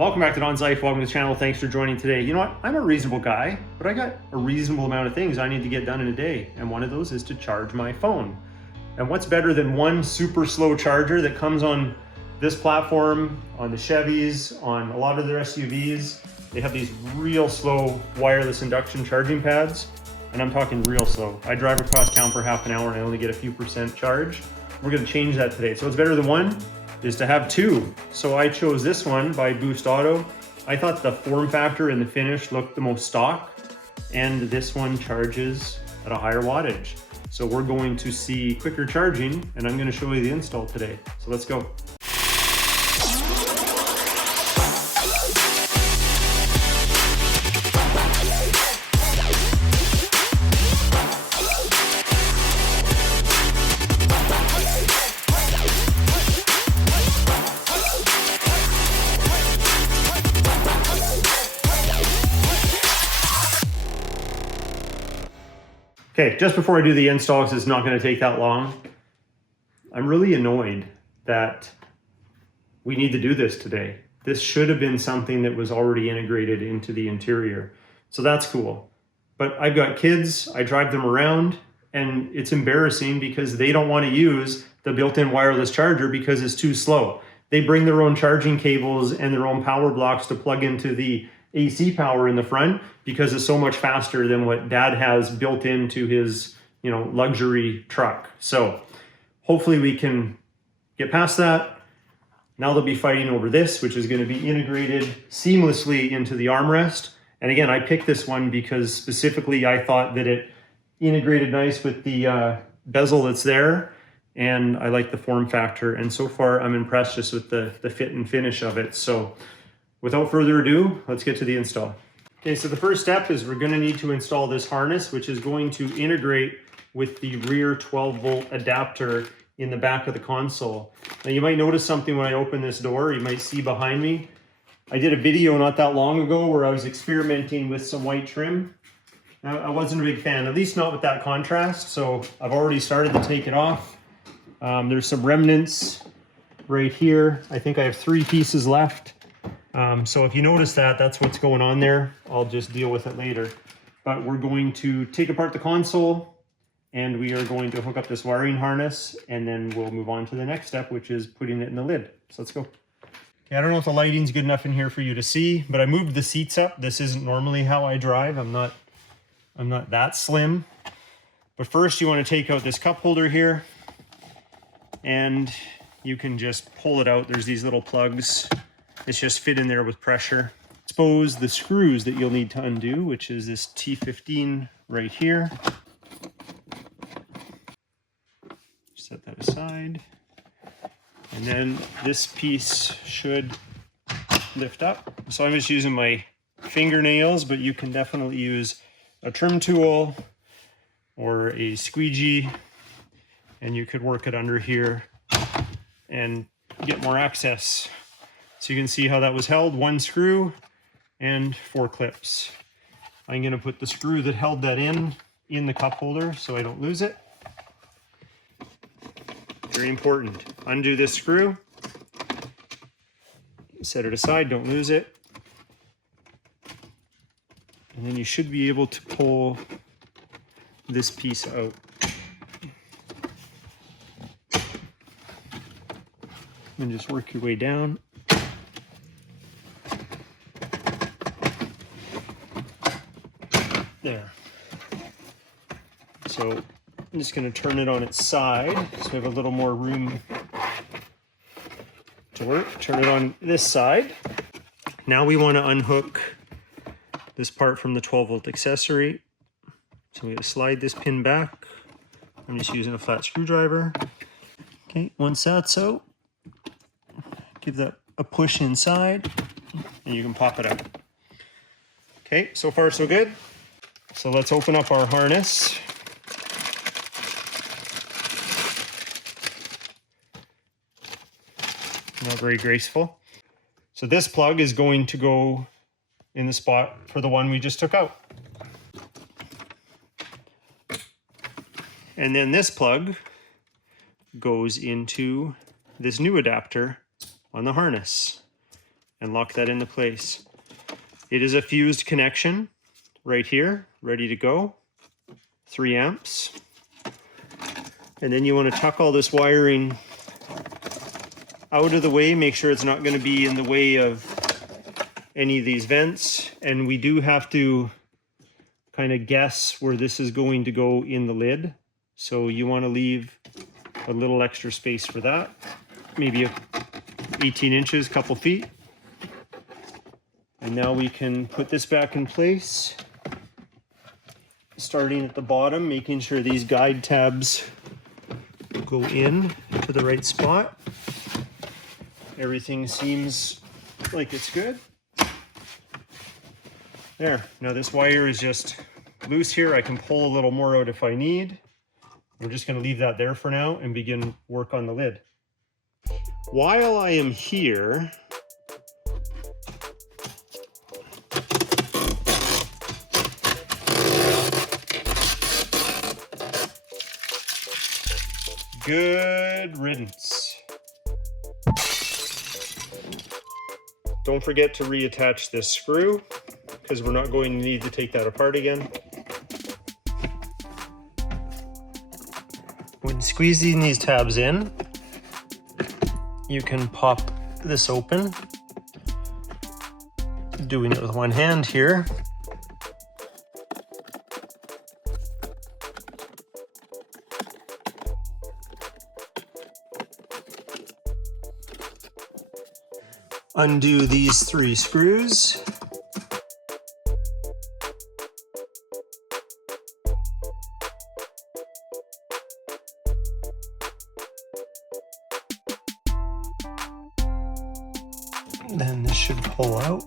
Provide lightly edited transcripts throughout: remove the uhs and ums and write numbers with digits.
Welcome back to Don's Life. Welcome to the channel. Thanks for joining today. You know what? I'm a reasonable guy, but I got a reasonable amount of things I need to get done in a day. And one of those is to charge my phone. And what's better than one super slow charger that comes on this platform, on the Chevys, on a lot of their SUVs. They have these real slow wireless induction charging pads. And I'm talking real slow. I drive across town for half an hour and I only get a few percent charge. We're gonna change that today. So what's better than one is to have two. So I chose this one by Boost Auto. I thought the form factor and the finish looked the most stock, and this one charges at a higher wattage. So we're going to see quicker charging, and I'm gonna show you the install today. So let's go. Okay, just before I do the install, because it's not going to take that long, I'm really annoyed that we need to do this today. This should have been something that was already integrated into the interior. So that's cool. But I've got kids, I drive them around, and it's embarrassing because they don't want to use the built-in wireless charger because it's too slow. They bring their own charging cables and their own power blocks to plug into the AC power in the front because it's so much faster than what dad has built into his, luxury truck. So hopefully we can get past that. Now they'll be fighting over this, which is going to be integrated seamlessly into the armrest. And again, I picked this one because specifically I thought that it integrated nice with the bezel that's there. And I like the form factor. And so far I'm impressed just with the fit and finish of it. So without further ado, let's get to the install. Okay, so the first step is we're going to need to install this harness, which is going to integrate with the rear 12-volt adapter in the back of the console. Now you might notice something when I open this door. You might see behind me. I did a video not that long ago where I was experimenting with some white trim. Now, I wasn't a big fan, at least not with that contrast, so I've already started to take it off. There's some remnants right here. I think I have 3 pieces left. So if you notice that, that's what's going on there. I'll just deal with it later. But we're going to take apart the console and we are going to hook up this wiring harness, and then we'll move on to the next step, which is putting it in the lid. So let's go. Okay, I don't know if the lighting's good enough in here for you to see, but I moved the seats up. This isn't normally how I drive. I'm not that slim. But first you want to take out this cup holder here and you can just pull it out. There's these little plugs. It's just fit in there with pressure. Expose the screws that you'll need to undo, which is this T15 right here. Set that aside. And then this piece should lift up. So I'm just using my fingernails, but you can definitely use a trim tool or a squeegee, and you could work it under here and get more access. So you can see how that was held, 1 screw and 4 clips. I'm going to put the screw that held that in the cup holder so I don't lose it. Very important. Undo this screw, set it aside, don't lose it. And then you should be able to pull this piece out. And just work your way down. There. So I'm just going to turn it on its side so we have a little more room to work. Turn it on this side. Now we want to unhook this part from the 12-volt accessory. So we're going to slide this pin back. I'm just using a flat screwdriver. Okay, once that's out, give that a push inside and you can pop it out. Okay, so far so good. So let's open up our harness. Not very graceful. So this plug is going to go in the spot for the one we just took out. And then this plug goes into this new adapter on the harness. and lock that into place. It is a fused connection right here, ready to go. 3 amps. And then you want to tuck all this wiring out of the way. Make sure it's not going to be in the way of any of these vents. And we do have to kind of guess where this is going to go in the lid. So you want to leave a little extra space for that. Maybe 18 inches, couple feet. And now we can put this back in place. Starting at the bottom, making sure these guide tabs go in to the right spot. Everything seems like it's good. There, now this wire is just loose here. I can pull a little more out if I need. We're just going to leave that there for now and begin work on the lid. While I am here, good riddance. Don't forget to reattach this screw, because we're not going to need to take that apart again. When squeezing these tabs in, you can pop this open. Doing it with one hand here. Undo these 3 screws. Then this should pull out.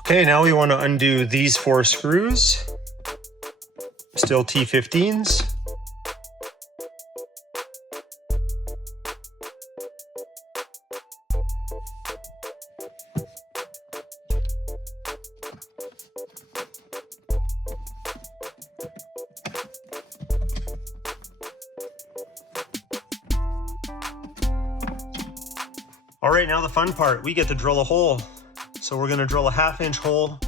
Okay, now we want to undo these 4 screws. Still T15s. All right, now the fun part, we get to drill a hole. So we're gonna drill a 1/2 inch hole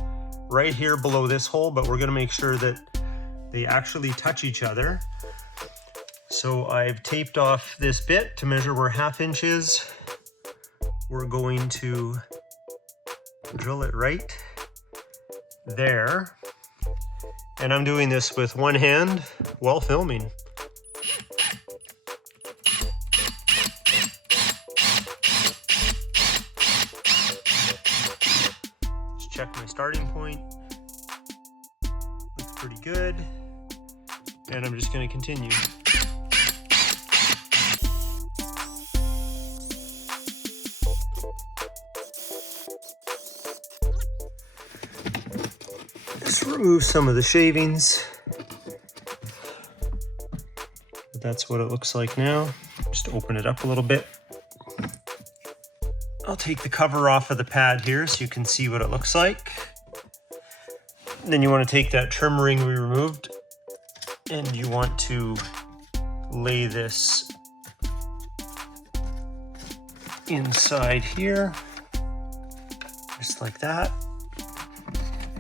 right here below this hole, but we're gonna make sure that they actually touch each other. So I've taped off this bit to measure where 1/2 inch is. We're going to drill it right there. And I'm doing this with one hand while filming. Just check my starting point. Looks pretty good. And I'm just going to continue. Just remove some of the shavings. But that's what it looks like now. Just open it up a little bit. I'll take the cover off of the pad here so you can see what it looks like. Then you want to take that trim ring we removed and you want to lay this inside here, just like that.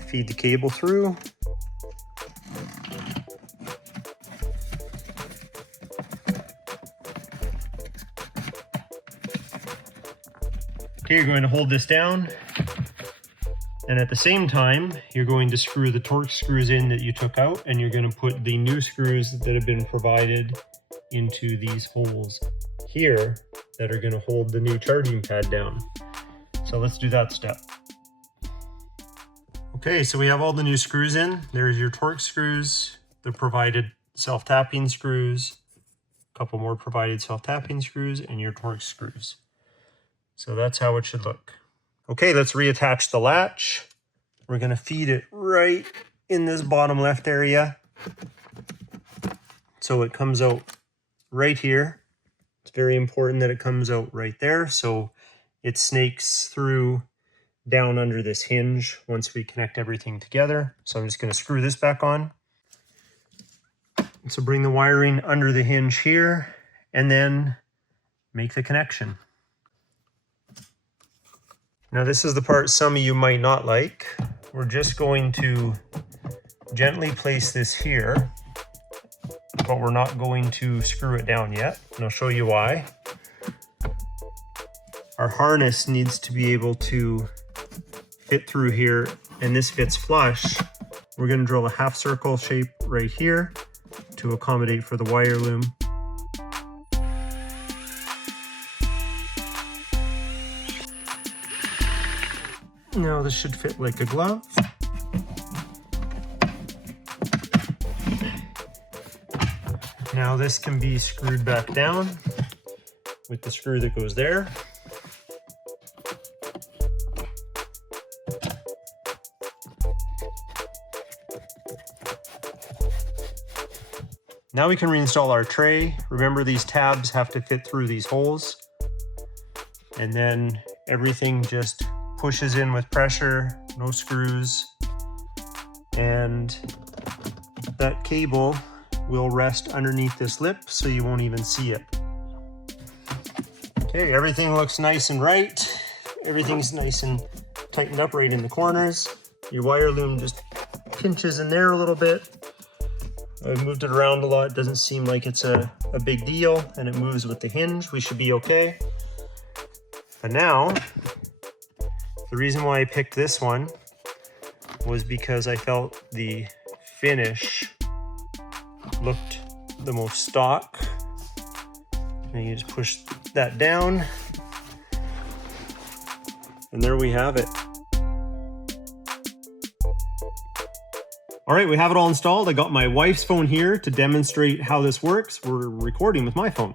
Feed the cable through. Okay, you're going to hold this down, and at the same time, you're going to screw the Torx screws in that you took out, and you're going to put the new screws that have been provided into these holes here that are going to hold the new charging pad down. So let's do that step. Okay, so we have all the new screws in. There's your Torx screws, the provided self-tapping screws, a couple more provided self-tapping screws, and your Torx screws. So that's how it should look. Okay, let's reattach the latch. We're gonna feed it right in this bottom left area. So it comes out right here. It's very important that it comes out right there. So it snakes through down under this hinge once we connect everything together. So I'm just gonna screw this back on. So bring the wiring under the hinge here and then make the connection. Now this is the part some of you might not like. We're just going to gently place this here, but we're not going to screw it down yet, and I'll show you why. Our harness needs to be able to fit through here, and this fits flush. We're going to drill a half circle shape right here to accommodate for the wire loom. Now this should fit like a glove. Now this can be screwed back down with the screw that goes there. Now we can reinstall our tray. Remember, these tabs have to fit through these holes. And then everything just pushes in with pressure, no screws. And that cable will rest underneath this lip so you won't even see it. Okay, everything looks nice and right. Everything's nice and tightened up right in the corners. Your wire loom just pinches in there a little bit. I've moved it around a lot. It doesn't seem like it's a big deal, and it moves with the hinge. We should be okay. But now, the reason why I picked this one was because I felt the finish looked the most stock. And you just push that down, and there we have it. All right, we have it all installed. I got my wife's phone here to demonstrate how this works. We're recording with my phone.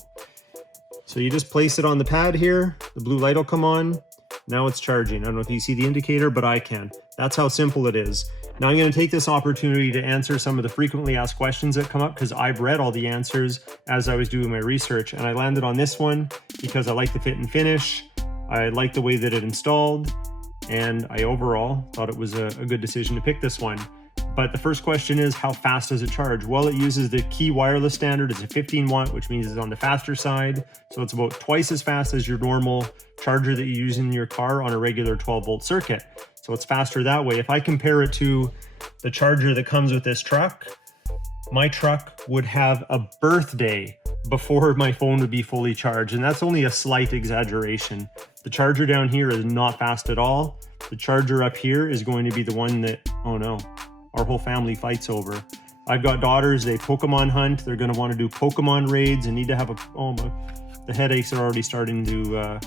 So you just place it on the pad here. The blue light will come on. Now it's charging. I don't know if you see the indicator, but I can. That's how simple it is. Now I'm going to take this opportunity to answer some of the frequently asked questions that come up, because I've read all the answers as I was doing my research, and I landed on this one because I like the fit and finish. I like the way that it installed, and I overall thought it was a good decision to pick this one. But the first question is, how fast does it charge? Well, it uses the key wireless standard. It's a 15 watt, which means it's on the faster side. So it's about twice as fast as your normal charger that you use in your car on a regular 12 volt circuit. So it's faster that way. If I compare it to the charger that comes with this truck, my truck would have a birthday before my phone would be fully charged. And that's only a slight exaggeration. The charger down here is not fast at all. The charger up here is going to be the one that, oh no, our whole family fights over. I've got daughters, they Pokemon hunt. They're gonna wanna do Pokemon raids and need to have the headaches are already starting to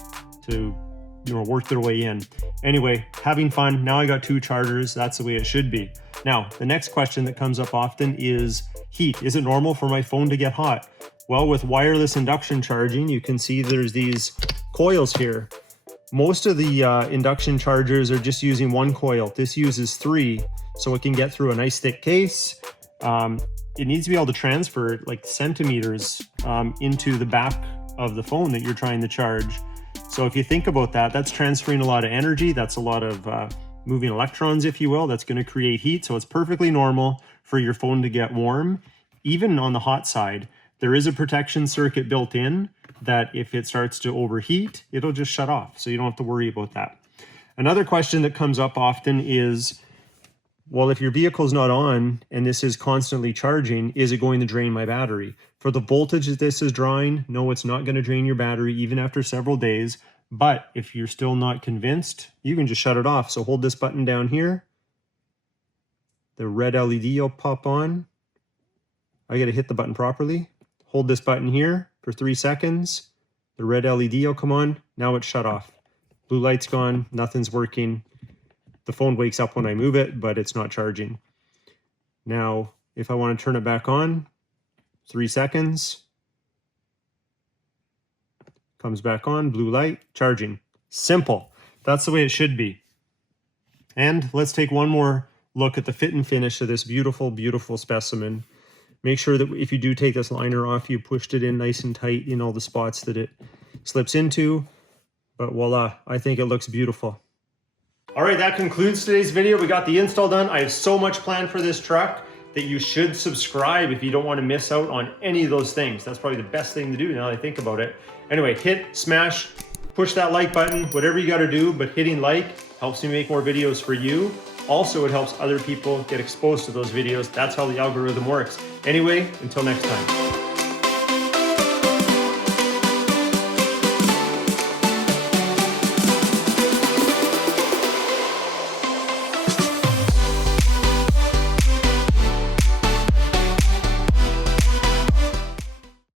work their way in. Anyway, having fun. Now I got 2 chargers. That's the way it should be. Now, the next question that comes up often is heat. Is it normal for my phone to get hot? Well, with wireless induction charging, you can see there's these coils here. Most of the induction chargers are just using 1 coil. This uses 3. So it can get through a nice thick case. It needs to be able to transfer like centimeters into the back of the phone that you're trying to charge. So if you think about that, that's transferring a lot of energy. That's a lot of moving electrons, if you will. That's going to create heat. So it's perfectly normal for your phone to get warm. Even on the hot side, there is a protection circuit built in that if it starts to overheat, it'll just shut off. So you don't have to worry about that. Another question that comes up often is, well, if your vehicle's not on and this is constantly charging, is it going to drain my battery? For the voltage that this is drawing, no, it's not going to drain your battery even after several days. But if you're still not convinced, you can just shut it off. So hold this button down here. The red LED will pop on. I got to hit the button properly. Hold this button here for 3 seconds. The red LED will come on. Now it's shut off. Blue light's gone. Nothing's working. The phone wakes up when I move it, but it's not charging. Now, if I want to turn it back on, 3 seconds. Comes back on, blue light, charging. Simple. That's the way it should be. And let's take one more look at the fit and finish of this beautiful, beautiful specimen. Make sure that if you do take this liner off, you pushed it in nice and tight in all the spots that it slips into. But voila, I think it looks beautiful. All right, that concludes today's video. We got the install done. I have so much planned for this truck. that you should subscribe if you don't want to miss out on any of those things. That's probably the best thing to do now that I think about it. Anyway, hit, smash, push that like button, whatever you got to do, but hitting like helps me make more videos for you. Also, it helps other people get exposed to those videos. That's how the algorithm works. Anyway, until next time.